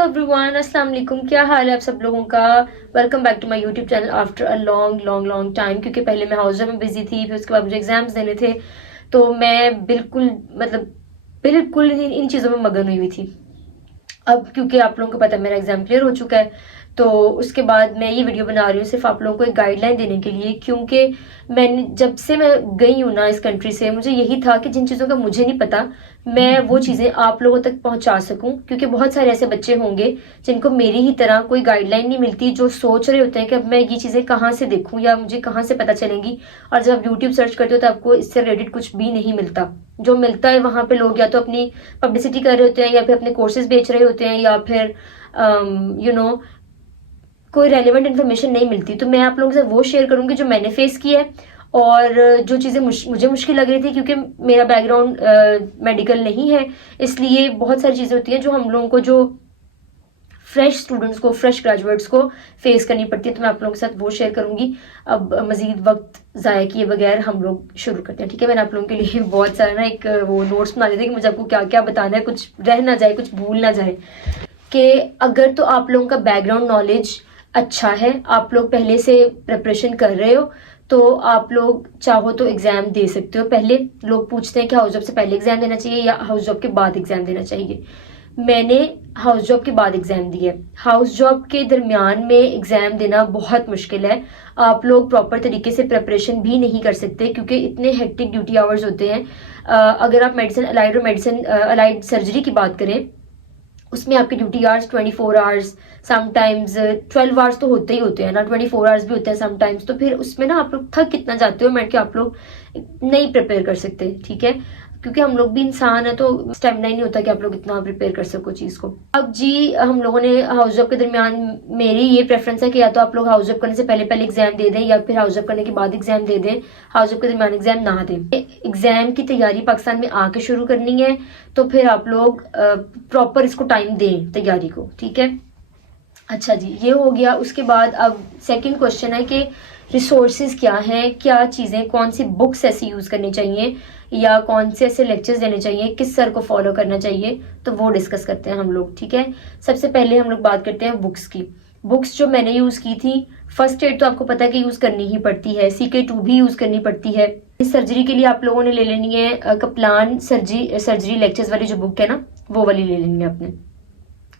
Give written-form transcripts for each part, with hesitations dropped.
Hello everyone, अस्सलाम वालेकुम। क्या हाल है आप सब लोगों का। Welcome back to my YouTube channel after a long long long time. क्योंकि पहले मैं हाउस में बिजी थी, फिर उसके बाद मुझे एग्जाम्स देने थे, तो मैं बिल्कुल इन चीज़ों में मगन हुई हुई थी। अब क्योंकि आप लोगों को पता है मेरा एग्जाम क्लियर हो चुका है, तो उसके बाद मैं ये वीडियो बना रही हूँ सिर्फ आप लोगों को एक गाइडलाइन देने के लिए। क्योंकि मैंने जब से मैं गई हूँ ना इस कंट्री से, मुझे यही था कि जिन चीज़ों का मुझे नहीं पता मैं वो चीज़ें आप लोगों तक पहुंचा सकूं। क्योंकि बहुत सारे ऐसे बच्चे होंगे जिनको मेरी ही तरह कोई गाइडलाइन नहीं मिलती, जो सोच रहे होते हैं कि अब मैं ये चीज़ें कहाँ से देखूं या मुझे कहाँ से पता चलेंगी। और जब आप यूट्यूब सर्च करते हो तो आपको इससे रिलेटेड कुछ भी नहीं मिलता। जो मिलता है वहां पे लोग या तो अपनी पब्लिसिटी कर रहे होते हैं, या फिर अपने कोर्सेज बेच रहे होते हैं, या फिर यू नो कोई रेलिवेंट इन्फॉर्मेशन नहीं मिलती। तो मैं आप लोगों से वो शेयर करूंगी जो मैंने फेस किया है, और जो चीज़ें मुझे मुश्किल लग रही थी, क्योंकि मेरा बैकग्राउंड मेडिकल नहीं है, इसलिए बहुत सारी चीज़ें होती हैं जो हम लोगों को, जो फ्रेश स्टूडेंट्स को, फ्रेश ग्रेजुएट्स को फेस करनी पड़ती है। तो मैं आप लोगों के साथ वो शेयर करूंगी। अब मजीद वक्त ज़ाया किए बगैर हम लोग शुरू करते हैं, ठीक है। मैंने आप लोगों के लिए बहुत सारा ना एक वो नोट्स बना लिए थे कि मुझे आपको क्या क्या बताना है, कुछ रह ना जाए, कुछ भूल ना जाए। कि अगर तो आप लोगों का बैकग्राउंड नॉलेज अच्छा है, आप लोग पहले से प्रिपरेशन कर रहे हो, तो आप लोग चाहो तो एग्जाम दे सकते हो। पहले लोग पूछते हैं कि हाउस जॉब से पहले एग्जाम देना चाहिए या हाउस जॉब के बाद एग्जाम देना चाहिए। मैंने हाउस जॉब के बाद एग्जाम दिए। हाउस जॉब के दरमियान में एग्जाम देना बहुत मुश्किल है। आप लोग प्रॉपर तरीके से प्रिपरेशन भी नहीं कर सकते, क्योंकि इतने हेक्टिक ड्यूटी आवर्स होते हैं। अगर आप मेडिसिन अलाइड और मेडिसिन अलाइड सर्जरी की बात करें, उसमें आपके duty hours 24 hours, sometimes 12 hours तो होते ही होते हैं ना, 24 आवर्स भी होते हैं समटाइम्स। तो फिर उसमें ना आप लोग थक कितना जाते हो, मैं कि आप लोग नहीं प्रिपेयर कर सकते, ठीक है। क्योंकि हम लोग भी इंसान है, तो स्टेमिना ही नहीं होता कि आप लोग इतना प्रिपेयर कर सको चीज को। अब जी हम लोगों ने हाउस जॉब के दरमियान, मेरी ये प्रेफरेंस है कि या तो आप लोग हाउस जॉब करने से पहले पहले एग्जाम दे दें, या फिर हाउस जॉब करने के बाद एग्जाम दे दें। हाउस जॉब के दरमियान एग्जाम ना दें। एग्जाम की तैयारी पाकिस्तान में आके शुरू करनी है, तो फिर आप लोग प्रॉपर इसको टाइम दें तैयारी को, ठीक है। अच्छा जी, ये हो गया। उसके बाद अब सेकंड क्वेश्चन है कि रिसोर्सेज क्या हैं, क्या चीज़ें, कौन सी बुक्स ऐसी यूज़ करनी चाहिए, या कौन से ऐसे लेक्चर्स देने चाहिए, किस सर को फॉलो करना चाहिए, तो वो डिस्कस करते हैं हम लोग, ठीक है। सबसे पहले हम लोग बात करते हैं बुक्स की। बुक्स जो मैंने यूज़ की थी, फर्स्ट एड तो आपको पता है कि यूज़ करनी ही पड़ती है, CK2 भी यूज़ करनी पड़ती है। इस सर्जरी के लिए आप लोगों ने ले लेनी है कप्लान सर्जरी लेक्चर्स वाली जो बुक है ना, वो वाली ले लेनी है आपने।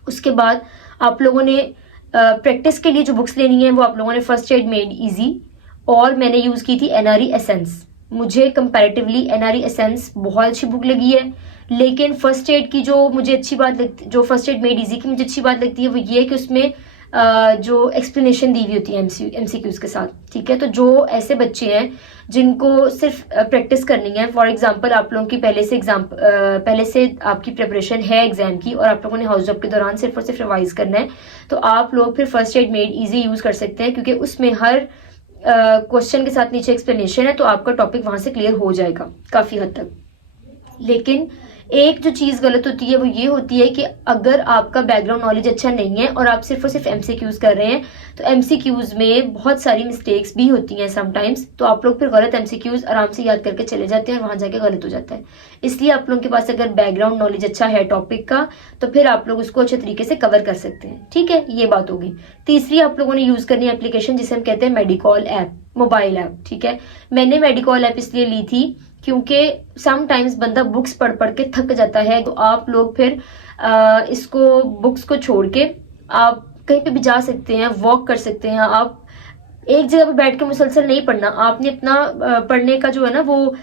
उसके बाद आप लोगों ने प्रैक्टिस के लिए जो बुक्स लेनी है, वो आप लोगों ने फर्स्ट एड मेड इजी, और मैंने यूज की थी NRE एसेंस। मुझे कंपैरेटिवली NRE एसेंस बहुत अच्छी बुक लगी है। लेकिन फर्स्ट एड की जो मुझे अच्छी बात लगती, जो फर्स्ट एड मेड इजी की मुझे अच्छी बात लगती है, वो ये है कि उसमें जो एक्सप्लेनेशन दी हुई होती है MCQs के साथ, ठीक है। तो जो ऐसे बच्चे हैं जिनको सिर्फ प्रैक्टिस करनी है, फॉर एग्जांपल आप लोगों की पहले से आपकी प्रिपरेशन है एग्जाम की, और आप लोगों ने हाउस जॉब के दौरान सिर्फ और सिर्फ रिवाइज करना है, तो आप लोग फिर first aid made easy use कर सकते हैं। क्योंकि उसमें हर क्वेश्चन के साथ नीचे एक्सप्लेनेशन है, तो आपका टॉपिक वहां से क्लियर हो जाएगा काफी हद तक। लेकिन एक जो चीज गलत होती है वो ये होती है कि अगर आपका बैकग्राउंड नॉलेज अच्छा नहीं है और आप सिर्फ और सिर्फ MCQs कर रहे हैं, तो MCQs में बहुत सारी मिस्टेक्स भी होती हैं समटाइम्स। तो आप लोग फिर गलत MCQs आराम से याद करके चले जाते हैं, और वहां जाके गलत हो जाता है। इसलिए आप लोगों के पास अगर बैकग्राउंड नॉलेज अच्छा है टॉपिक का, तो फिर आप लोग उसको अच्छे तरीके से कवर कर सकते हैं, ठीक है। ये बात होगी। तीसरी आप लोगों ने यूज करनी है एप्लीकेशन, जिसे हम कहते हैं मेडिकॉल ऐप, मोबाइल ऐप, ठीक है। मैंने मेडिकॉल ऐप इसलिए ली थी क्योंकि समटाइम्स बंदा बुक्स पढ़ पढ़ के थक जाता है, तो आप लोग फिर इसको, बुक्स को छोड़ के आप कहीं पे भी जा सकते हैं, वॉक कर सकते हैं। आप एक जगह पे बैठ के मुसलसल नहीं पढ़ना, आपने अपना पढ़ने का जो है ना, वो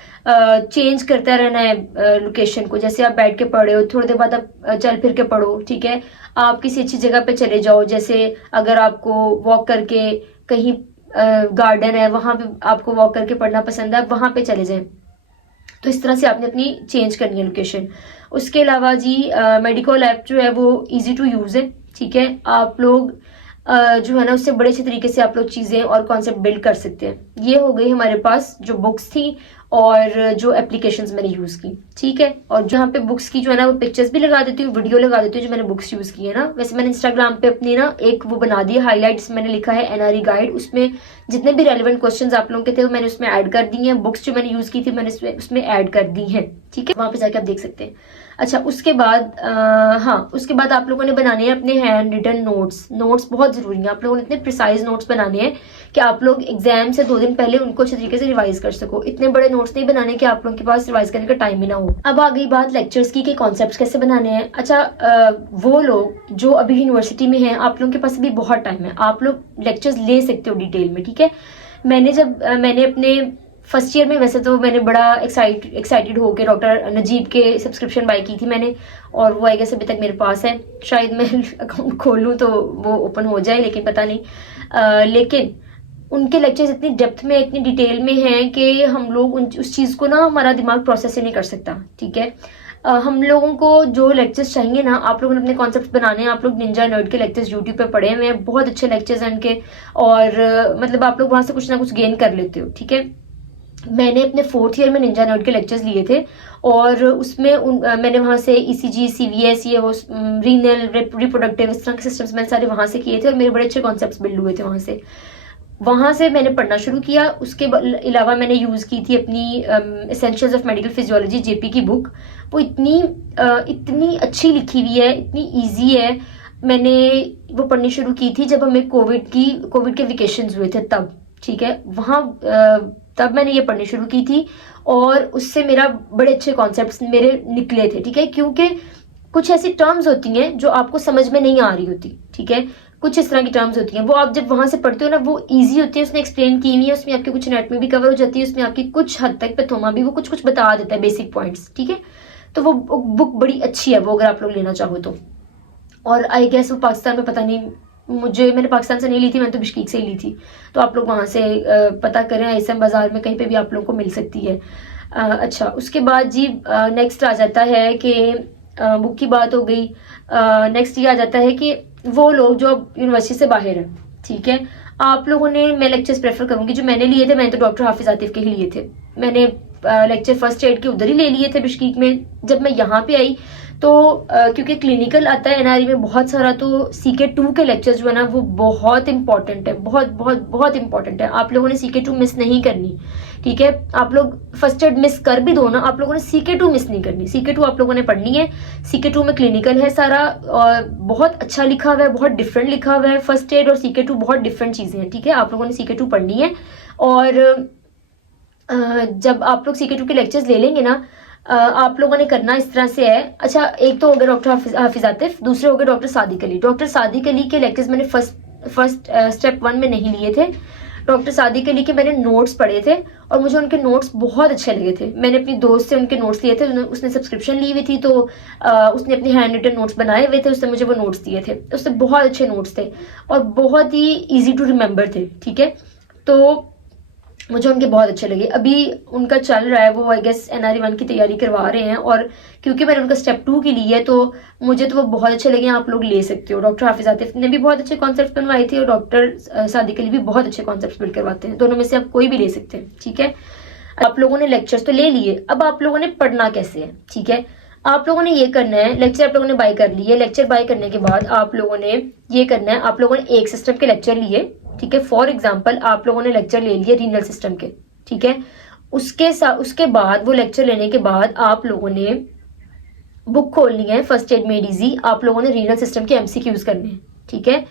चेंज करता रहना है लोकेशन को। जैसे आप बैठ के पढ़े हो, थोड़ी देर बाद आप चल फिर के पढ़ो, ठीक है। आप किसी अच्छी जगह पे चले जाओ, जैसे अगर आपको वॉक करके कहीं गार्डन है, वहां पे आपको वॉक करके पढ़ना पसंद है, वहां पे चले जाएं। तो इस तरह से आपने अपनी चेंज करनी है लोकेशन। उसके अलावा जी मेडिकल ऐप जो है वो इजी टू यूज है, ठीक है। आप लोग जो है ना, उससे बड़े अच्छे तरीके से आप लोग चीजें और कॉन्सेप्ट बिल्ड कर सकते हैं। ये हो गई हमारे पास जो बुक्स थी और जो एप्लीकेशंस मैंने यूज की, ठीक है। और जहाँ पे बुक्स की जो है ना, वो पिक्चर्स भी लगा देती हूँ, वीडियो लगा देती हूँ जो मैंने बुक्स यूज की है ना। वैसे मैंने इंस्टाग्राम पे अपनी ना एक वो बना दी हाईलाइट, मैंने लिखा है NRE गाइड। उसमें जितने भी रेलिवेंट क्वेश्चंस आप लोगों के थे वो मैंने उसमें ऐड कर दी हैं। बुक्स जो मैंने यूज की थी मैंने उसमें ऐड कर दी हैं, ठीक है। वहां पे जाके आप देख सकते हैं। अच्छा, उसके बाद हाँ, उसके बाद आप लोगों ने बनाने हैं अपने हैंड रिटन नोट्स। नोट्स बहुत ज़रूरी हैं, आप लोगों ने इतने प्रिसाइज नोट्स बनाने हैं कि आप लोग एग्जाम से 2 दिन पहले उनको अच्छे तरीके से रिवाइज कर सको। इतने बड़े नोट्स नहीं बनाने कि आप लोगों के पास रिवाइज करने का टाइम ही ना हो। अब आ गई बात लेक्चर्स की कि कॉन्सेप्ट कैसे बनाने हैं। अच्छा, वो लोग जो अभी यूनिवर्सिटी में हैं, आप लोगों के पास अभी बहुत टाइम है, आप लोग लेक्चर्स ले सकते हो डिटेल में, ठीक है। मैंने अपने फर्स्ट ईयर में, वैसे तो मैंने बड़ा एक्साइटेड होकर डॉक्टर नजीब के सब्सक्रिप्शन बाय की थी मैंने, और वो आई गेस अभी तक मेरे पास है। शायद मैं अकाउंट खोलूँ तो वो ओपन हो जाए, लेकिन पता नहीं। लेकिन उनके लेक्चर्स इतनी डेप्थ में, इतनी डिटेल में हैं कि हम लोग उस चीज़ को ना, हमारा दिमाग प्रोसेस ही नहीं कर सकता, ठीक है। हम लोगों को जो लेक्चर्स चाहिए ना, आप लोगों ने अपने कॉन्सेप्ट बनाने हैं। आप लोग निंजा नर्ड के लेक्चर्स यूट्यूब पे पढ़े हुए हैं, बहुत अच्छे लेक्चर्स हैं उनके, और मतलब आप लोग वहाँ से कुछ ना कुछ गेन कर लेते हो, ठीक है। मैंने अपने 4th ईयर में निंजा नर्ड के लेक्चर्स लिए थे, और उसमें मैंने वहाँ से ईसीजी, सीवीएस, ये वो रीनल, रिप्रोडक्टिव, इस तरह के सिस्टम्स मैंने सारे वहाँ से किए थे, और मेरे बड़े अच्छे कॉन्सेप्ट्स बिल्ड हुए थे वहाँ से मैंने पढ़ना शुरू किया। उसके अलावा मैंने यूज़ की थी अपनी essentials of medical physiology, JP की बुक। वो इतनी अच्छी लिखी हुई है, इतनी इजी है। मैंने वो पढ़नी शुरू की थी जब हमें कोविड के वेकेशंस हुए थे तब, ठीक है। वहाँ तब मैंने ये पढ़नी शुरू की थी, और उससे मेरा बड़े अच्छे कॉन्सेप्ट्स मेरे निकले थे, ठीक है। क्योंकि कुछ ऐसी टर्म्स होती हैं जो आपको समझ में नहीं आ रही होती, ठीक है। कुछ इस तरह की टर्म्स होती हैं, वो आप जब वहां से पढ़ते हो ना, वो इजी होती है, उसने एक्सप्लेन की हुई है, उसमें आपके कुछ नेट में भी कवर हो जाती है, उसमें आपकी कुछ हद तक पैथोमा भी वो कुछ कुछ बता देता है, बेसिक पॉइंट्स, ठीक है। तो वो बुक बड़ी अच्छी है, वो अगर आप लोग लेना चाहो तो। और आई गेस वो पाकिस्तान में, पता नहीं, मैंने पाकिस्तान से नहीं ली थी, मैंने तो बिश्कीक से ही ली थी। तो आप लोग वहाँ से पता करें, आईएसएम बाजार में कहीं पे भी आप लोगों को मिल सकती है। अच्छा, उसके बाद जी नेक्स्ट आ जाता है कि बुक की बात हो गई। नेक्स्ट ये आ जाता है कि वो लोग जो यूनिवर्सिटी से बाहर हैं, ठीक है। आप लोगों ने, मैं लेक्चर्स प्रेफर करूंगी जो मैंने लिए थे, मैंने तो डॉक्टर हाफिज आतिफ के ही लिए थे। मैंने लेक्चर फर्स्ट एड के उधर ही ले लिए थे बिश्कीक में। जब मैं यहाँ पे आई तो क्योंकि क्लिनिकल आता है एनआरई में बहुत सारा, तो CK2 के लेक्चर्स जो है ना, वो बहुत इंपॉर्टेंट है, बहुत बहुत बहुत इंपॉर्टेंट है। आप लोगों ने CK2 मिस नहीं करनी, ठीक है। आप लोग फर्स्ट एड मिस कर भी दो ना, आप लोगों ने CK2 मिस नहीं करनी। CK2 आप लोगों ने पढ़नी है। CK2 में क्लिनिकल है सारा, और बहुत अच्छा लिखा हुआ है, बहुत डिफरेंट लिखा हुआ है। फर्स्ट एड और CK2 बहुत डिफरेंट चीजें हैं, ठीक है। आप लोगों ने CK2 पढ़नी है, और जब आप लोग CK2 के लेक्चर्स ले लेंगे ना, आप लोगों ने करना इस तरह से है। अच्छा, एक तो हो गया डॉक्टर हाफिज आतिफ, दूसरे हो गए डॉक्टर सादिक अली। डॉक्टर सादिक अली के लेक्चर्स मैंने फर्स्ट स्टेप 1 में नहीं लिए थे। डॉक्टर सादिक अली के मैंने नोट्स पढ़े थे, और मुझे उनके नोट्स बहुत अच्छे लगे थे। मैंने अपनी दोस्त से उनके नोट्स लिए थे, उसने सब्सक्रिप्शन ली हुई थी, तो उसने अपने हैंड रिटन नोट्स बनाए हुए थे, उसने मुझे वो नोट्स दिए थे। उससे बहुत अच्छे नोट्स थे, और बहुत ही ईजी टू रिमेम्बर थे, ठीक है। तो मुझे उनके बहुत अच्छे लगे। अभी उनका चल रहा है, वो आई गेस NRE 1 की तैयारी करवा रहे हैं, और क्योंकि मैंने उनका स्टेप 2 की ली है, तो मुझे तो वो बहुत अच्छे लगे। आप लोग ले सकते हो। डॉक्टर हाफिज आतिफ ने भी बहुत अच्छे कॉन्सेप्ट बनवाए थे, और डॉक्टर सादिक अली भी बहुत अच्छे कॉन्सेप्ट बिल्ड करवाते हैं। दोनों में से आप कोई भी ले सकते हैं, ठीक है। आप लोगों ने लेक्चर्स तो ले लिए, अब आप लोगों ने पढ़ना कैसे है, ठीक है। आप लोगों ने ये करना है, लेक्चर आप लोगों ने बाय कर लिए। लेक्चर बाय करने के बाद आप लोगों ने ये करना है, आप लोगों ने एक सिस्टम के लेक्चर लिए, ठीक है। फॉर एग्जाम्पल आप लोगों ने लेक्चर ले लिए रीनल सिस्टम के, ठीक है। उसके बाद वो लेक्चर लेने के बाद आप लोगों ने बुक खोलनी है, फर्स्ट एड मेड इजी। आप लोगों ने रीनल सिस्टम के MCQs करने हैं, ठीक है।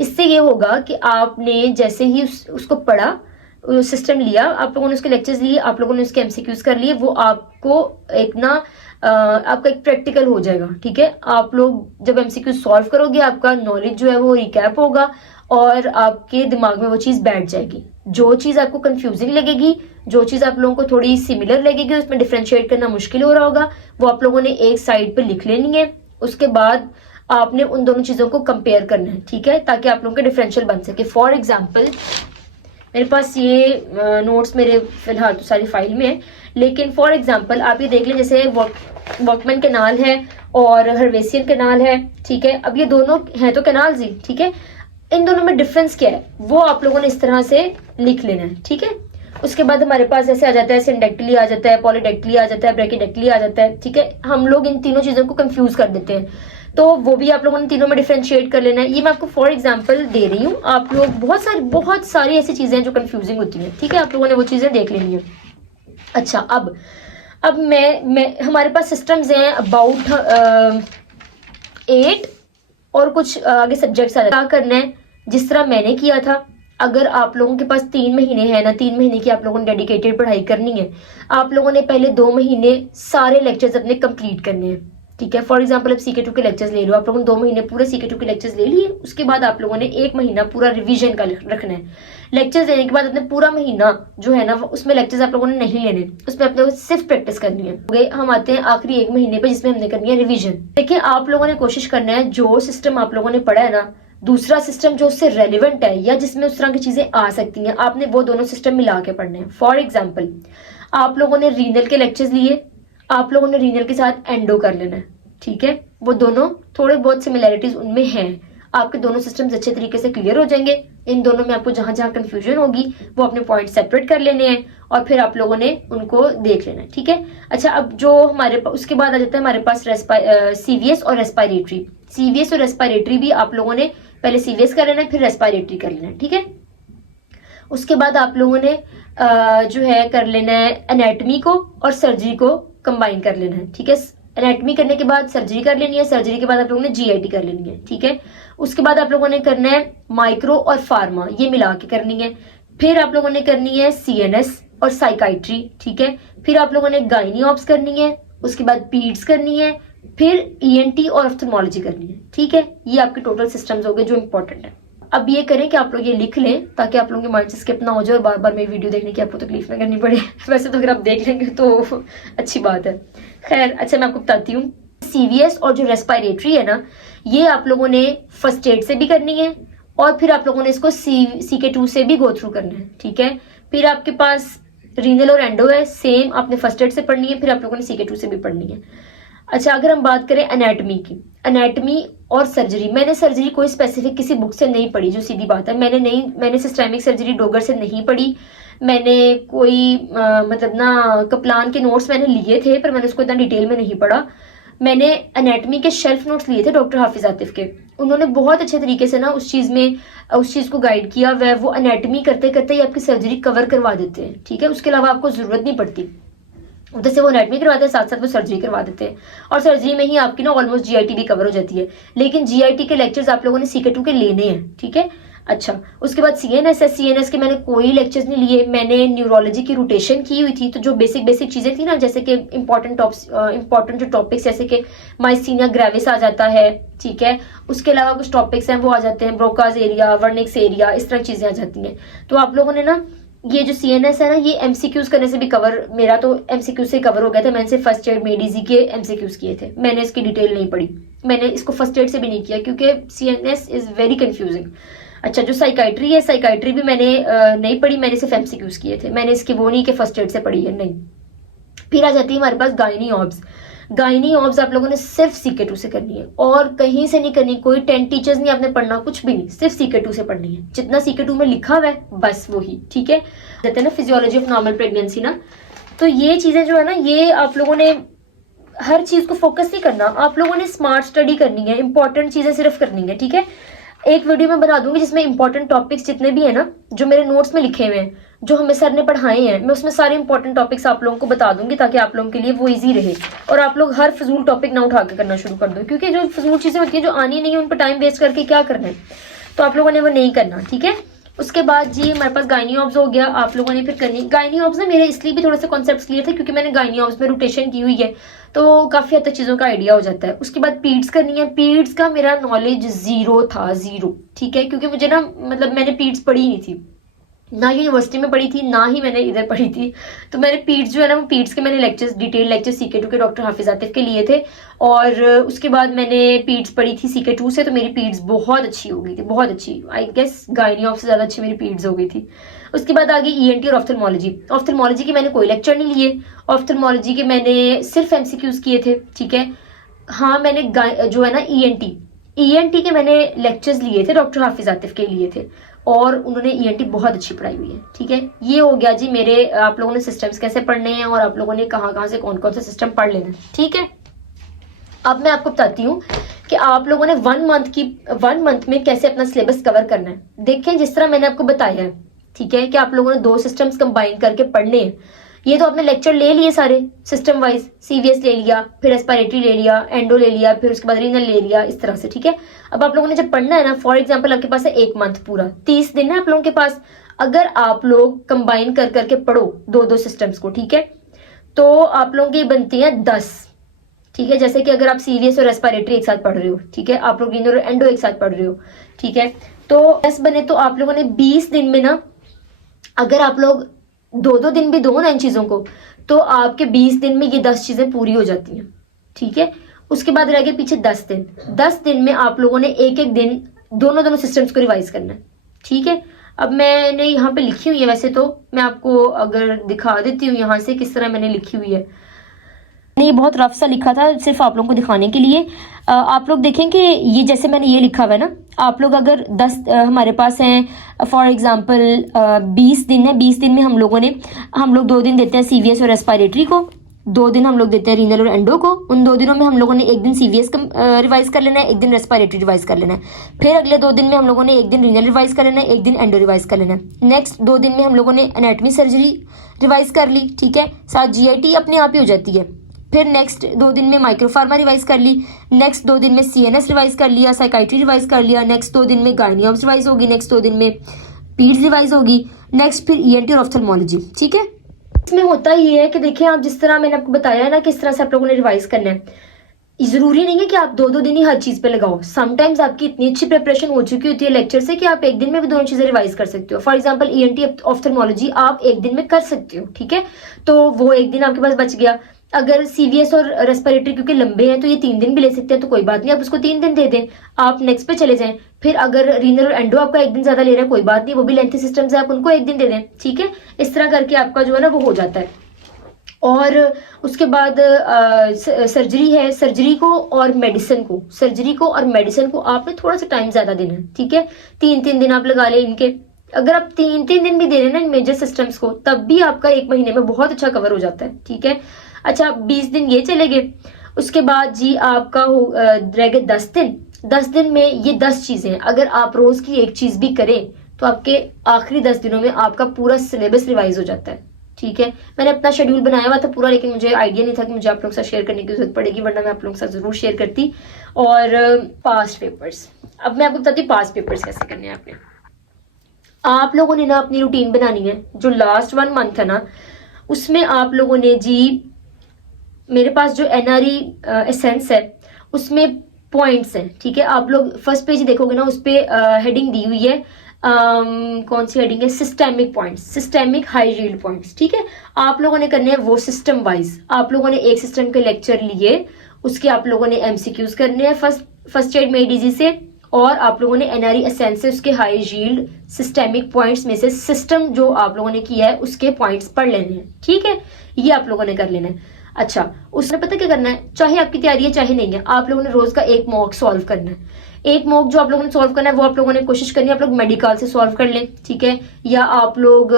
इससे ये होगा कि आपने जैसे ही उसको पढ़ा, सिस्टम लिया, आप लोगों ने उसके लेक्चर्स लिए, आप लोगों ने उसके MCQs कर लिए, वो आपको एक ना आपका एक प्रैक्टिकल हो जाएगा, ठीक है। आप लोग जब MCQ सॉल्व करोगे, आपका नॉलेज जो है वो रिकैप होगा, और आपके दिमाग में वो चीज बैठ जाएगी। जो चीज आपको कंफ्यूजिंग लगेगी, जो चीज आप लोगों को थोड़ी सिमिलर लगेगी, उसमें डिफरेंशिएट करना मुश्किल हो रहा होगा, वो आप लोगों ने एक साइड पे लिख लेनी है। उसके बाद आपने उन दोनों चीजों को कंपेयर करना है, ठीक है, ताकि आप लोगों के डिफरेंशियल बन सके। फॉर एग्जाम्पल, मेरे पास ये नोट्स मेरे फिलहाल तो सारी फाइल में है, लेकिन फॉर एग्जाम्पल आप ये देख लें, जैसे वॉकमैन कैनाल है और हर्वेसियन कैनाल है, ठीक है। अब ये दोनों हैं तो कैनाल्स ही, ठीक है। इन दोनों में डिफरेंस क्या है, वो आप लोगों ने इस तरह से लिख लेना है, ठीक है। उसके बाद हमारे पास ऐसे आ जाता है, सिंडेक्टली आ जाता है, पॉलीडेक्टली आ जाता है, ब्रैकेडेक्टली आ जाता है, ठीक है। हम लोग इन तीनों चीजों को कंफ्यूज कर देते हैं, तो वो भी आप लोगों ने तीनों में डिफरेंशिएट कर लेना है। ये मैं आपको फॉर एग्जांपल दे रही हूँ। आप लोग बहुत सारी ऐसी चीजें हैं जो कंफ्यूजिंग होती हैं, ठीक है। आप लोगों ने वो चीजें देख लेनी है। अच्छा, अब अब मैं हमारे पास सिस्टम्स हैं अबाउट 8 और कुछ आगे सब्जेक्ट्स आ जाते हैं। क्या करना है, जिस तरह मैंने किया था, अगर आप लोगों के पास 3 महीने हैं ना, 3 महीने की आप लोगों ने डेडिकेटेड पढ़ाई करनी है, आप लोगों ने पहले 2 महीने सारे लेक्चर्स अपने कंप्लीट करने हैं, ठीक है। फॉर एग्जांपल अब CK2 के लेक्चर्स ले लो, आप लोगों ने 2 महीने पूरे CK2 के लेक्चर्स ले लिए, उसके बाद आप लोगों ने 1 महीना पूरा रिवीजन का रखना है। लेक्चर्स लेने के बाद अपने पूरा महीना जो है ना, उसमें लेक्चर्स आप लोगों ने नहीं लेने, उसमें अपने सिर्फ प्रैक्टिस करनी है। हम आते हैं आखिरी 1 महीने पे, जिसमें हमने करनी है रिविजन। देखिए आप लोगों ने कोशिश करना है जो सिस्टम आप लोगों ने पढ़ा है ना, दूसरा सिस्टम जो उससे रेलिवेंट है या जिसमें उस तरह की चीजें आ सकती हैं, आपने वो दोनों सिस्टम मिला के पढ़ने हैं। फॉर एग्जाम्पल आप लोगों ने रीनल के लेक्चर्स लिए, आप लोगों ने रीनल के साथ एंडो कर लेना है, ठीक है। वो दोनों थोड़े बहुत सिमिलैरिटीज उनमें हैं, आपके दोनों सिस्टम्स अच्छे तरीके से क्लियर हो जाएंगे। इन दोनों में आपको जहां जहां कंफ्यूजन होगी वो अपने पॉइंट सेपरेट कर लेने हैं और फिर आप लोगों ने उनको देख लेना है, ठीक है। अच्छा, अब जो हमारे पास उसके बाद आ जाता है हमारे पास CVS और रेस्पिरेटरी। CVS और रेस्पिरेटरी भी आप लोगों ने पहले CVS कर लेना है, फिर रेस्पिरेटरी कर लेना है, ठीक है। उसके बाद आप लोगों ने जो है कर लेना है एनाटमी को और सर्जरी को कंबाइन कर लेना है, ठीक है। एनाटमी करने के बाद सर्जरी कर लेनी है, सर्जरी के बाद आप लोगों ने GIT कर लेनी है, ठीक है। उसके बाद आप लोगों ने करना है माइक्रो और फार्मा, ये मिला के करनी है। फिर आप लोगों ने करनी है CNS और साइकाइट्री, ठीक है। फिर आप लोगों ने गाइनी ऑप्स करनी है, उसके बाद पीड्स करनी है, फिर ENT और ऑफ्थल्मोलॉजी करनी है, ठीक है। ये आपके टोटल सिस्टम्स हो गए जो इंपॉर्टेंट है। अब ये करें कि आप लोग ये लिख लें ताकि आप लोगों के माइंड से स्किप ना हो जाए और बार बार मेरी वीडियो देखने की आपको तकलीफ ना करनी पड़े। वैसे तो अगर आप देख लेंगे तो अच्छी बात है। खैर, अच्छा मैं आपको बताती हूँ, CVS और जो रेस्पिरेटरी है ना, ये आप लोगों ने फर्स्ट एड से भी करनी है और फिर आप लोगों ने इसको CK2 से भी गो थ्रू करना है, ठीक है। फिर आपके पास रीनल और एंडो है, सेम आपने फर्स्ट एड से पढ़नी है, फिर आप लोगों ने CK2 से भी पढ़नी है। अच्छा, अगर हम बात करें एनाटमी की, एनाटमी और सर्जरी, मैंने सर्जरी कोई स्पेसिफिक किसी बुक से नहीं पढ़ी, जो सीधी बात है। मैंने सिस्टेमिक सर्जरी डोगर से नहीं पढ़ी। मैंने कोई मतलब ना कपलान के नोट्स मैंने लिए थे, पर मैंने उसको इतना डिटेल में नहीं पढ़ा। मैंने एनाटमी के शेल्फ नोट्स लिए थे डॉक्टर हाफिज आतिफ के, उन्होंने बहुत अच्छे तरीके से ना उस चीज को गाइड किया। वह वो एनाटमी करते करते ही आपकी सर्जरी कवर करवा देते हैं, ठीक है। उसके अलावा आपको जरूरत नहीं पड़ती, उधर से वो एनाटमी करवाते हैं, साथ साथ वो सर्जरी करवा देते हैं और सर्जरी में ही आपकी ना ऑलमोस्ट GIT भी कवर हो जाती है। लेकिन GIT के लेक्चर्स आप लोगों ने CK2 के लेने हैं, ठीक है। अच्छा, उसके बाद CNS है, CNS के मैंने कोई लेक्चर्स नहीं लिए, मैंने न्यूरोलॉजी की रोटेशन की हुई थी। तो जो बेसिक चीजें थी ना, जैसे कि इंपॉर्टेंट जो टॉपिक्स जैसे कि माइस्थीनिया ग्रेविस आ जाता है, ठीक है। उसके अलावा कुछ टॉपिक्स हैं वो आ जाते हैं, ब्रोकाज एरिया, वर्निक्स एरिया, इस तरह चीजें आ जाती हैं। तो आप लोगों ने ना ये जो CNS है ना, ये MCQs करने से भी कवर, मेरा तो MCQ से कवर हो गया था। मैंने सिर्फ फर्स्ट एड मेडिजी के MCQs किए थे, मैंने इसकी डिटेल नहीं पढ़ी, मैंने इसको फर्स्ट एड से भी नहीं किया क्योंकि CNS इज वेरी कंफ्यूजिंग। अच्छा, जो साइकाइट्री है, साइकाइट्री भी मैंने नहीं पढ़ी, मैंने सिर्फ MCQs किए थे, मैंने इसकी वो नहीं कि फर्स्ट एड से पढ़ी है, नहीं। फिर आ जाती है हमारे पास गायनी ऑब्स। गायनी ऑब्स आप लोगों ने सिर्फ CK2 से करनी है और कहीं से नहीं करनी, कोई 10 टीचर्स नहीं आपने पढ़ना, कुछ भी नहीं, सिर्फ CK2 से पढ़नी है। जितना CK2 में लिखा हुआ है बस वही, ठीक है। कहते हैं ना फिजियोलॉजी ऑफ नॉर्मल प्रेगनेंसी ना, तो ये चीजें जो है ना, ये आप लोगों ने हर चीज को फोकस नहीं करना, आप लोगों ने स्मार्ट स्टडी करनी है, इंपॉर्टेंट चीजें सिर्फ करनी है, ठीक है। एक वीडियो में बना दूंगी जिसमें इंपॉर्टेंट टॉपिक्स जितने भी है ना, जो मेरे नोट्स में लिखे हुए हैं, जो हमें सर ने पढ़ाए हैं, मैं उसमें सारे इंपॉर्टेंट टॉपिक्स आप लोगों को बता दूंगी ताकि आप लोगों के लिए वो इजी रहे और आप लोग हर फजूल टॉपिक ना उठा के करना शुरू कर दो, क्योंकि जो फजूल चीजें होती हैं जो आनी नहीं है उन पर टाइम वेस्ट करके क्या करना है, तो आप लोगों ने वो नहीं करना, ठीक है। उसके बाद जी हमारे पास गायनी ऑब्स हो गया, आप लोगों ने फिर करनी गायनी ऑब्स ना, मेरे इसलिए भी थोड़े से कॉन्सेप्ट्स क्लियर थे क्योंकि मैंने गायनी ऑब्स में रोटेशन की हुई है, तो काफी हद तक चीजों का आइडिया हो जाता है। उसके बाद पीड्स करनी है, पीड्स का मेरा नॉलेज जीरो था, जीरो, ठीक है, क्योंकि मुझे ना मतलब मैंने पीड्स पढ़ी नहीं थी, ना यूनिवर्सिटी में पढ़ी थी, ना ही मैंने इधर पढ़ी थी। तो मैंने पीड्स जो है ना, वो पीड्स के मैंने लेक्चर्स, डिटेल लेक्चर्स CK2 के डॉक्टर हाफिज आतिफ के लिए थे और उसके बाद मैंने पीड्स पढ़ी थी CK2 से, तो मेरी पीड्स बहुत अच्छी हो गई थी, बहुत अच्छी, आई गेस गायनी ऑफ से ज्यादा अच्छी मेरी पीड्स हो गई थी। उसके बाद आ गई ENT और ऑफ्थल्मोलॉजी। ऑफ्थल्मोलॉजी के मैंने कोई लेक्चर नहीं लिए, ऑफ्थल्मोलॉजी के मैंने सिर्फ MCQs किए थे, ठीक है। हाँ, मैंने जो है ना ENT के मैंने लेक्चर्स लिए थे, डॉक्टर हाफिज आतिफ के लिए थे और उन्होंने ENT बहुत अच्छी पढ़ाई हुई है, ठीक है। ये हो गया जी मेरे, आप लोगों ने सिस्टम्स कैसे पढ़ने हैं और आप लोगों ने कहाँ से कौन कौन से सिस्टम पढ़ लेना है, ठीक है। अब मैं आपको बताती हूँ कि आप लोगों ने 1 मंथ में कैसे अपना सिलेबस कवर करना है। देखें, जिस तरह मैंने आपको बताया है, ठीक है, कि आप लोगों ने 2 सिस्टम्स कंबाइन करके पढ़ने हैं, ये तो आपने लेक्चर ले लिए सारे सिस्टम वाइज, सीवीएस ले लिया, फिर रेस्पिरेटरी ले लिया, एंडो ले लिया, फिर उसके बाद रीनल ले लिया, इस तरह से, ठीक है। अब आप लोगों ने जब पढ़ना है ना, फॉर एग्जाम्पल आपके पास है 1 मंथ पूरा, 30 दिन है आप लोगों के पास। अगर आप लोग कंबाइन कर करके पढ़ो दो सिस्टम्स को, ठीक है, तो आप लोगों की बनती है 10, ठीक है। जैसे कि अगर आप सीवीएस और रेस्पिरेटरी एक साथ पढ़ रहे हो, ठीक है, आप लोग रीनल और एंडो एक साथ पढ़ रहे हो, ठीक है, तो 10 बने तो आप लोगों ने 20 दिन में ना, अगर आप लोग 2-2 दिन भी दो ना इन चीजों को, तो आपके 20 दिन में ये 10 चीजें पूरी हो जाती हैं, ठीक है। उसके बाद रह गए पीछे 10 दिन। 10 दिन में आप लोगों ने एक एक दिन दोनों सिस्टम्स को रिवाइज करना है, ठीक है। अब मैंने यहाँ पे लिखी हुई है, वैसे तो मैं आपको अगर दिखा देती हूँ यहाँ से किस तरह मैंने लिखी हुई है। मैंने ये बहुत रफ सा लिखा था सिर्फ आप लोगों को दिखाने के लिए। आप लोग देखें कि ये जैसे मैंने ये लिखा हुआ है ना, आप लोग अगर 10 हमारे पास हैं फॉर एग्जांपल 20 दिन है, 20 दिन में हम लोग 2 दिन देते हैं सीवीएस और रेस्पिरेटरी को, 2 दिन हम लोग देते हैं रीनल और एंडो को। उन 2 दिनों में हम लोगों ने एक दिन सीवीएस रिवाइज कर लेना है, एक दिन रेस्पिरेटरी रिवाइज कर लेना है। फिर अगले 2 दिन में हम लोगों ने एक दिन रीनल रिवाइज कर लेना है, एक दिन एंडो रिवाइज कर लेना है। नेक्स्ट 2 दिन में हम लोगों ने एनाटॉमी सर्जरी रिवाइज कर ली, ठीक है, साथ जीआईटी अपने आप ही हो जाती है। फिर नेक्स्ट 2 दिन में माइक्रोफार्मा रिवाइज कर ली, नेक्स्ट 2 दिन में सीएनएस रिवाइज कर लिया, साइकाइट्री रिवाइज कर लिया, नेक्स्ट 2 दिन में गायनियोम्स रिवाइज होगी, नेक्स्ट 2 दिन में पीड्स रिवाइज होगी, नेक्स्ट फिर ईएनटी और ऑफ्थल्मोलॉजी, ठीक है। इसमें होता ही है कि देखिए, आप जिस तरह मैंने आपको बताया है ना, किस तरह से आप लोगों ने रिवाइज करना है। जरूरी नहीं है कि आप 2-2 दिन ही हर चीज पे लगाओ। समटाइम्स आपकी इतनी अच्छी प्रिपरेशन हो चुकी होती है लेक्चर से कि आप एक दिन में भी दोनों चीजें रिवाइज कर सकते हो। फॉर एग्जांपल ईएनटी ऑफ्थल्मोलॉजी आप एक दिन में कर सकते हो, ठीक है, तो वो एक दिन आपके पास बच गया। अगर सीवीएस और रेस्पिरेटरी क्योंकि लंबे हैं तो ये 3 दिन भी ले सकते हैं, तो कोई बात नहीं, आप उसको 3 दिन दे दें, आप नेक्स्ट पे चले जाएं। फिर अगर रीनल और एंडो आपका एक दिन ज्यादा ले रहा है, कोई बात नहीं, वो भी लेंथी सिस्टम्स है, आप उनको एक दिन दे दें, ठीक है। इस तरह करके आपका जो है ना वो हो जाता है। और उसके बाद सर्जरी है, सर्जरी को और मेडिसिन को आपने थोड़ा सा टाइम ज्यादा देना है, ठीक है। 3-3 दिन आप लगा ले इनके। अगर आप 3-3 दिन भी दे रहे हैं ना इन मेजर सिस्टम्स को, तब भी आपका 1 महीने में बहुत अच्छा कवर हो जाता है, ठीक है। अच्छा, 20 दिन ये चले गए। उसके बाद जी आपका रह गए 10 दिन। 10 दिन में ये 10 चीजें, अगर आप रोज की एक चीज भी करें तो आपके आखिरी 10 दिनों में आपका पूरा सिलेबस रिवाइज हो जाता है, ठीक है। मैंने अपना शेड्यूल बनाया हुआ था पूरा, लेकिन मुझे आइडिया नहीं था कि मुझे आप लोगों के साथ शेयर करने की जरूरत पड़ेगी, वरना मैं आप लोगों के साथ जरूर शेयर करती। और पास्ट पेपर्स, अब मैं आपको बताती हूँ पास्ट पेपर्स कैसे करने हैं। आप लोगों ने ना अपनी रूटीन बनानी है। जो लास्ट 1 मंथ है ना, उसमें आप लोगों ने जी, मेरे पास जो एनआरई एसेंस है उसमें पॉइंट्स हैं, ठीक है। आप लोग फर्स्ट पेज देखोगे ना, उस पे हेडिंग दी हुई है, कौन सी हेडिंग है, systemic points, systemic high yield points, ठीक है। आप लोगों ने करने हैं वो सिस्टम वाइज। आप लोगों ने एक सिस्टम के लेक्चर लिए, उसके आप लोगों ने एमसीक्यूज करने हैं फर्स्ट एड में डीजी से, और आप लोगों ने एनआरई एसेंस से उसके हाई यील्ड सिस्टेमिक पॉइंट्स में से सिस्टम जो आप लोगों ने किया है उसके पॉइंट्स पढ़ लेने हैं, ठीक है। ये आप लोगों ने कर लेना है। अच्छा, उसमें पता क्या करना है, चाहे आपकी तैयारी है चाहे नहीं है, आप लोगों ने रोज का एक मॉक सॉल्व करना है। एक मॉक जो आप लोगों ने सॉल्व करना है वो आप लोगों ने कोशिश करनी है आप लोग मेडिकल से सॉल्व कर लें, ठीक है। या आप लोग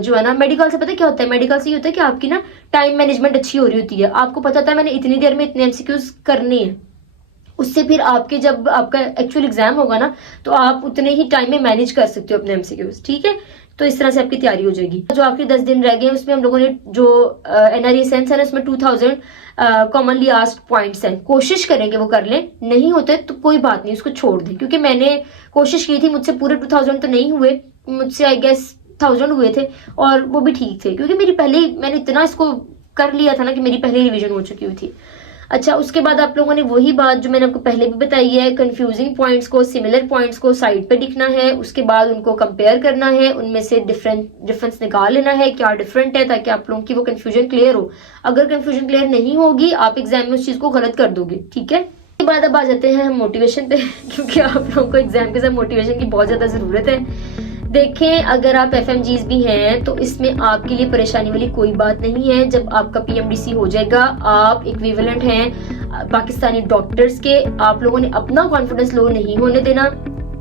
जो है ना, मेडिकल से पता क्या होता है, मेडिकल से ये होता है कि आपकी ना टाइम मैनेजमेंट अच्छी हो रही होती है। आपको पता होता है मैंने इतनी देर में इतने एमसीक्यूज करने हैं, उससे फिर आपके जब आपका एक्चुअल एग्जाम होगा ना, तो आप उतने ही टाइम में मैनेज कर सकते हो अपने एमसीक्यूज, ठीक है। तो इस तरह से आपकी तैयारी हो जाएगी। जो आखिरी 10 दिन रह गए उसमें हम लोगों ने जो एनआरई सेंस है ना, उसमें 2000 कॉमनली आस्क्ड पॉइंट्स हैं, कोशिश करेंगे वो कर लें। नहीं होते तो कोई बात नहीं, उसको छोड़ दें, क्योंकि मैंने कोशिश की थी, मुझसे पूरे 2000 तो नहीं हुए, मुझसे आई गेस 1000 हुए थे, और वो भी ठीक थे, क्योंकि मैंने इतना इसको कर लिया था ना कि मेरी पहले रिविजन हो चुकी हुई थी। अच्छा, उसके बाद आप लोगों ने वही बात जो मैंने आपको पहले भी बताई है, कंफ्यूजिंग पॉइंट्स को, सिमिलर पॉइंट्स को साइड पे लिखना है, उसके बाद उनको कंपेयर करना है, उनमें से डिफरेंस निकाल लेना है, क्या डिफरेंट है, ताकि आप लोगों की वो कंफ्यूजन क्लियर हो। अगर कंफ्यूजन क्लियर नहीं होगी, आप एग्जाम में उस चीज को गलत कर दोगे, ठीक है। इसके बाद अब आ जाते हैं हम मोटिवेशन पे क्योंकि आप लोगों को एग्जाम के साथ मोटिवेशन की बहुत ज्यादा जरूरत है। देखें, अगर आप एफएमजीज भी हैं तो इसमें आपके लिए परेशानी वाली कोई बात नहीं है। जब आपका पीएमडीसी हो जाएगा, आप इक्विवेलेंट हैं पाकिस्तानी डॉक्टर्स के। आप लोगों ने अपना कॉन्फिडेंस लो नहीं होने देना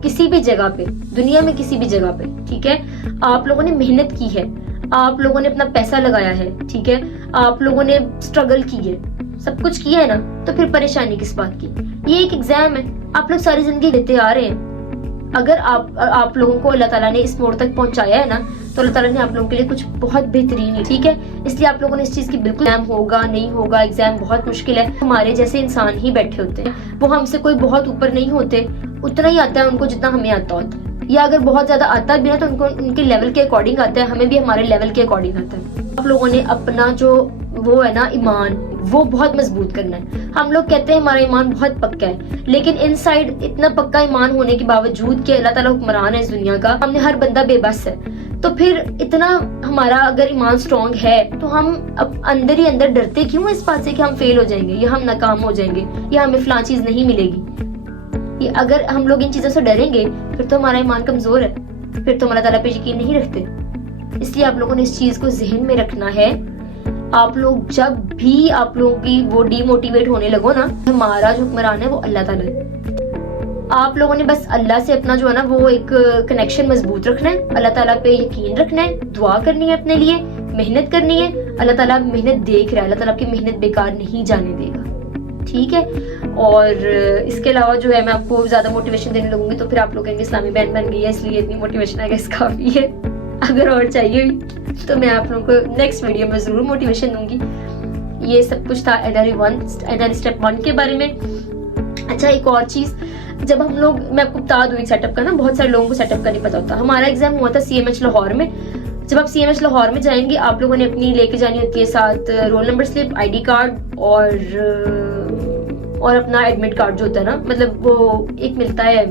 किसी भी जगह पे, दुनिया में किसी भी जगह पे, ठीक है। आप लोगों ने मेहनत की है, आप लोगों ने अपना पैसा लगाया है, ठीक है, आप लोगों ने स्ट्रगल की है, सब कुछ किया है ना, तो फिर परेशानी किस बात की। ये एक एग्जाम है, आप लोग सारी जिंदगी देते आ रहे हैं। अगर आप लोगों को अल्लाह ताला ने इस मोड़ तक पहुंचाया है ना, तो अल्लाह ताला ने आप लोगों के लिए कुछ बहुत बेहतरीन है, ठीक है। इसलिए आप लोगों ने इस चीज की बिल्कुल एग्जाम होगा नहीं होगा, एग्जाम बहुत मुश्किल है, हमारे जैसे इंसान ही बैठे होते हैं, वो हमसे कोई बहुत ऊपर नहीं होते, उतना ही आता है उनको जितना हमें आता होता है, या अगर बहुत ज्यादा आता भी है तो उनको उनके लेवल के अकॉर्डिंग आता है, हमें भी हमारे लेवल के अकॉर्डिंग आता है। आप लोगों ने अपना जो वो है ना ईमान, वो बहुत मजबूत करना है। हम लोग कहते हैं हमारा ईमान बहुत पक्का है, लेकिन इनसाइड इतना पक्का ईमान होने के बावजूद कि अल्लाह ताला हुक्मरान है इस दुनिया का, हमने हर बंदा बेबस है, तो फिर इतना हमारा अगर ईमान स्ट्रॉन्ग है तो हम अब अंदर ही अंदर डरते क्यों इस बात से कि हम फेल हो जाएंगे या हम नाकाम हो जाएंगे या हमें फलां चीज नहीं मिलेगी। अगर हम लोग इन चीजों से डरेंगे फिर तो हमारा ईमान कमजोर है, फिर तो अल्लाह ताला पे यकीन नहीं रखते। इसलिए आप लोगों ने इस चीज को जहन में रखना है। आप लोग जब भी आप लोगों की वो डीमोटिवेट होने लगो ना, हमारा जो हुक्मरान है वो अल्लाह ताला है। आप लोगों ने बस अल्लाह से अपना जो है ना वो एक कनेक्शन मजबूत रखना है, अल्लाह ताला पे यकीन रखना है, दुआ करनी है अपने लिए, मेहनत करनी है। अल्लाह ताला मेहनत देख रहा है, अल्लाह ताला आपकी मेहनत बेकार नहीं जाने देगा, ठीक है। और इसके अलावा जो है मैं आपको ज्यादा मोटिवेशन देने लगूंगी तो फिर आप लोग कहेंगे इस्लामी बहन बन गई है इसलिए इतनी मोटिवेशन आएगा, इसका काफी है। अगर और चाहिए तो मैं आप लोगों को नेक्स्ट वीडियो में जरूर मोटिवेशन दूंगी। ये सब कुछ था एनआरई स्टेप 1 के बारे में। अच्छा, एक और चीज, जब हम लोग, मैं आपको बता दूं एक सेटअप का ना, बहुत सारे लोगों को सेटअप का नहीं पता होता। हमारा एग्जाम हुआ था सीएमएच लाहौर में। जब आप सीएमएच लाहौर में जाएंगे आप लोगों ने अपनी लेके जानी होती है साथ roll number slip, ID card और अपना एडमिट कार्ड जो होता है ना, मतलब वो एक मिलता है,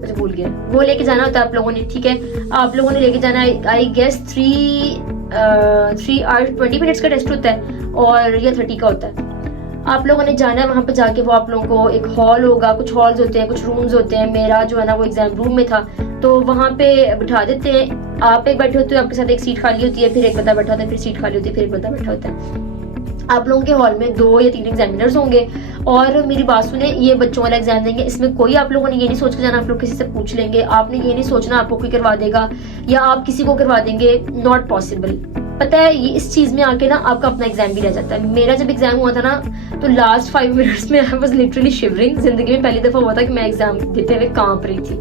मुझे भूल गया, वो लेके जाना होता है आप लोगों ने, ठीक है। आप लोगों ने लेके जाना है, आई गेस 3 आवर्स 20 मिनट्स का टेस्ट होता है और या 30 का होता है। आप लोगों ने जाना है वहां पे, जाके वो आप लोगों को एक हॉल होगा, कुछ हॉल्स होते हैं, कुछ रूम्स होते हैं। मेरा जो है ना वो एग्जाम रूम में था, तो वहां पे बिठा देते हैं। आप एक बैठे होते हो, आपके साथ एक सीट खाली होती है, फिर एक बंदा बैठा होता है, फिर सीट खाली होती है, फिर एक बंदा बैठा होता है। आप लोगों के हॉल में 2 या 3 एग्जामिनर्स होंगे। और मेरी बात सुने, ये बच्चों वाला एग्जाम देंगे, इसमें कोई आप लोगों ने ये नहीं सोच के जाना आप लोग किसी से पूछ लेंगे, आपने ये नहीं सोचना आपको कोई करवा देगा या आप किसी को करवा देंगे, नॉट पॉसिबल। पता है, ये इस चीज में आके ना आपका अपना एग्जाम भी रह जाता है। मेरा जब एग्जाम हुआ था ना तो लास्ट 5 मिनट्स में आई वाज लिटरली शिवरिंग। जिंदगी में पहली दफा हुआ था कि मैं एग्जाम देते हुए कांप रही थी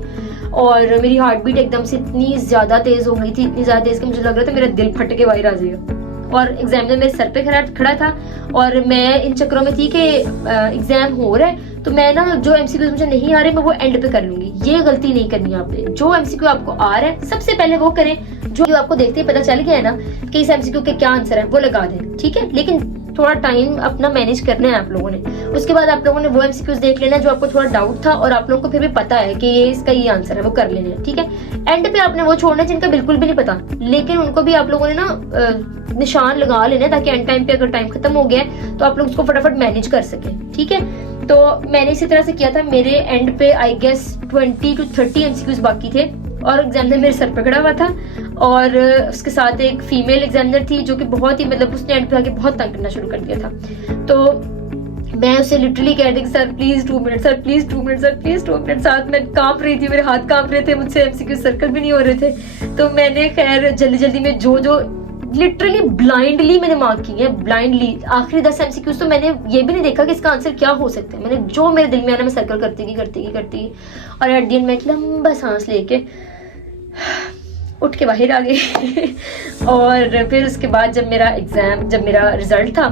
और मेरी हार्ट बीट एकदम से इतनी ज्यादा तेज हो गई थी, इतनी ज्यादा तेज कि मुझे लग रहा था मेरा दिल फट के बाहर आ जाएगा। और एग्जामिनर मेरे सर पे खड़ा था और मैं इन चक्करों में थी कि एग्जाम हो रहा है तो मैं ना जो एमसीक्यू मुझे नहीं आ रहे मैं वो एंड पे कर लूंगी। ये गलती नहीं करनी आपने। जो एमसीक्यू आपको आ रहा है सबसे पहले वो करें। जो आपको देखते ही पता चल गया है ना कि इस एमसीक्यू के क्या आंसर है वो लगा दें, ठीक है। लेकिन थोड़ा टाइम अपना मैनेज करना है आप लोगों ने। उसके बाद आप लोगों ने वो एमसीक्यूज देख लेना जो आपको थोड़ा डाउट था और आप लोगों को फिर भी पता है कि ये इसका ये आंसर है, वो कर लेने हैं, ठीक है। एंड पे आपने वो छोड़ना जिनका बिल्कुल भी नहीं पता, लेकिन उनको भी आप लोगों ने ना निशान लगा लेना ताकि एंड टाइम पे अगर टाइम खत्म हो गया है तो आप लोग उसको फटाफट मैनेज कर सके, ठीक है। तो मैंने इसी तरह से किया था। मेरे एंड पे आई गेस 20 to 30 एमसीक्यूज बाकी थे और एग्जामिनर मेरे सर पे खड़ा हुआ था और उसके साथ एक फीमेल एग्जामिनर थी जो कि बहुत ही मतलब उसने एंड पे आके बहुत तंग करना शुरू कर दिया था। तो मैं उसे लिटरली कह रही थी sir please 2 minute, sir please 2 minute, sir please 2 minute. साथ में कांप रही थी, मेरे हाथ कांप रहे थे, मुझसे एमसीक्यू सर्कल भी नहीं हो रहे थे। तो मैंने खैर जल्दी जल्दी में जो लिटरली ब्लाइंडली मैंने मार्क की है, ब्लाइंडली। आखिरी 10 एमसीक्यूज तो मैंने ये भी नहीं देखा कि इसका आंसर क्या हो सकता है। मैंने जो मेरे दिल में आना मैं सर्कल करती गई और एट द एंड में एक लंबा सांस लेके उठ के बाहर आ गई। और फिर उसके बाद जब मेरा रिजल्ट था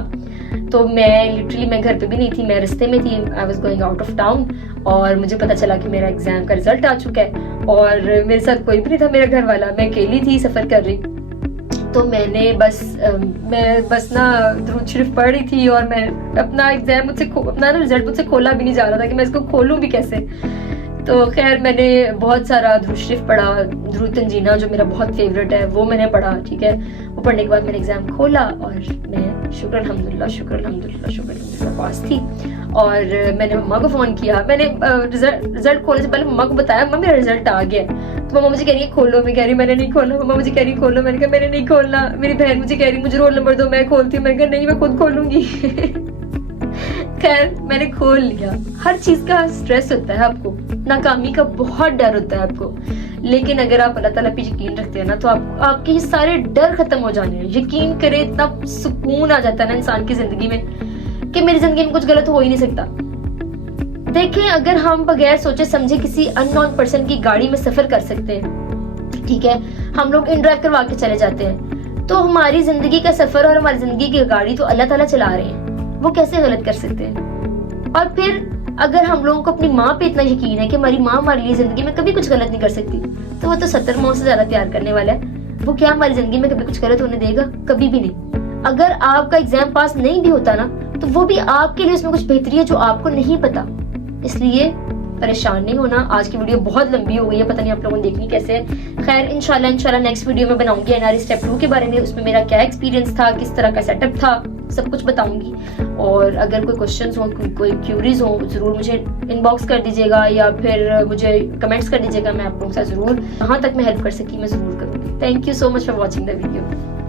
तो मैं घर पे भी नहीं थी, मैं रास्ते में थी, I was going out of town और मुझे पता चला कि मेरा एग्जाम का रिजल्ट आ चुका है और मेरे साथ कोई भी नहीं था मेरा घर वाला, मैं अकेली थी सफर कर रही। तो मैं बस ना दुरूद शरीफ पढ़ रही थी और मैं अपना एग्जाम अपना रिजल्ट मुझसे खोला भी नहीं जा रहा था कि मैं इसको खोलूं भी कैसे। तो खैर मैंने बहुत सारा दुरूद शरीफ पढ़ा, दुरूद तंजीना जो मेरा बहुत फेवरेट है वो मैंने पढ़ा, ठीक है। वो पढ़ने के बाद मैंने एग्जाम खोला और मैं शुक्र अल्हम्दुलिल्लाह पास थी। और मैंने मम्मा को फोन किया, मैंने रिजल्ट खोलने से पहले मम्मा को बताया मम्मा मेरा रिजल्ट आ गया। तो मम्मा मुझे कह रही है खोलो, मैं कह रही मैंने नहीं खोला। मम्मा मुझे कह रही खोलो, मैंने कहा मैंने नहीं खोलना। मेरी बहन मुझे कह रही मुझे रोल नंबर दो, मैं खोलती हूँ। मैंने कहा नहीं मैं खुद खोलूंगी। खैर मैंने खोल लिया। हर चीज का स्ट्रेस होता है आपको, नाकामी का बहुत डर होता है आपको, लेकिन अगर आप अल्लाह ताला पे यकीन रखते हैं ना तो आपके ये सारे डर खत्म हो जाने हैं। यकीन करें इतना सुकून आ जाता है ना इंसान की जिंदगी में कि मेरी जिंदगी में कुछ गलत हो ही नहीं सकता। देखें, अगर हम बगैर सोचे समझे किसी अननोन पर्सन की गाड़ी में सफर कर सकते हैं, ठीक है, हम लोग इन ड्राइव करवा के चले जाते हैं, तो हमारी जिंदगी का सफर और हमारी जिंदगी की गाड़ी तो अल्लाह ताला चला रहे हैं, वो कैसे गलत कर सकते हैं। और फिर अगर हम लोगों को अपनी माँ पे इतना यकीन है कि हमारी माँ हमारे लिए जिंदगी में कभी कुछ गलत नहीं कर सकती, तो वो तो 70 माँ से ज्यादा प्यार करने वाला है, वो क्या हमारी जिंदगी में कभी कुछ गलत होने देगा? कभी भी नहीं। अगर आपका एग्जाम पास नहीं भी होता ना, तो वो भी आपके लिए उसमें कुछ बेहतरी है जो आपको नहीं पता, इसलिए परेशान नहीं होना। आज की वीडियो बहुत लंबी हो गई है, पता नहीं आप लोगों ने देखनी कैसे है। खैर इंशाल्लाह नेक्स्ट वीडियो में बनाऊंगी एनआरई स्टेप 2 के बारे में, उसमें मेरा क्या एक्सपीरियंस था, किस तरह का सेटअप था, सब कुछ बताऊंगी। और अगर कोई क्वेश्चंस हो, कोई क्यूरीज हो, जरूर मुझे इनबॉक्स कर दीजिएगा या फिर मुझे कमेंट्स कर दीजिएगा। मैं आप लोगों के साथ जरूर जहाँ तक मैं हेल्प कर सकी मैं जरूर करूँगी। Thank you so much for watching the video.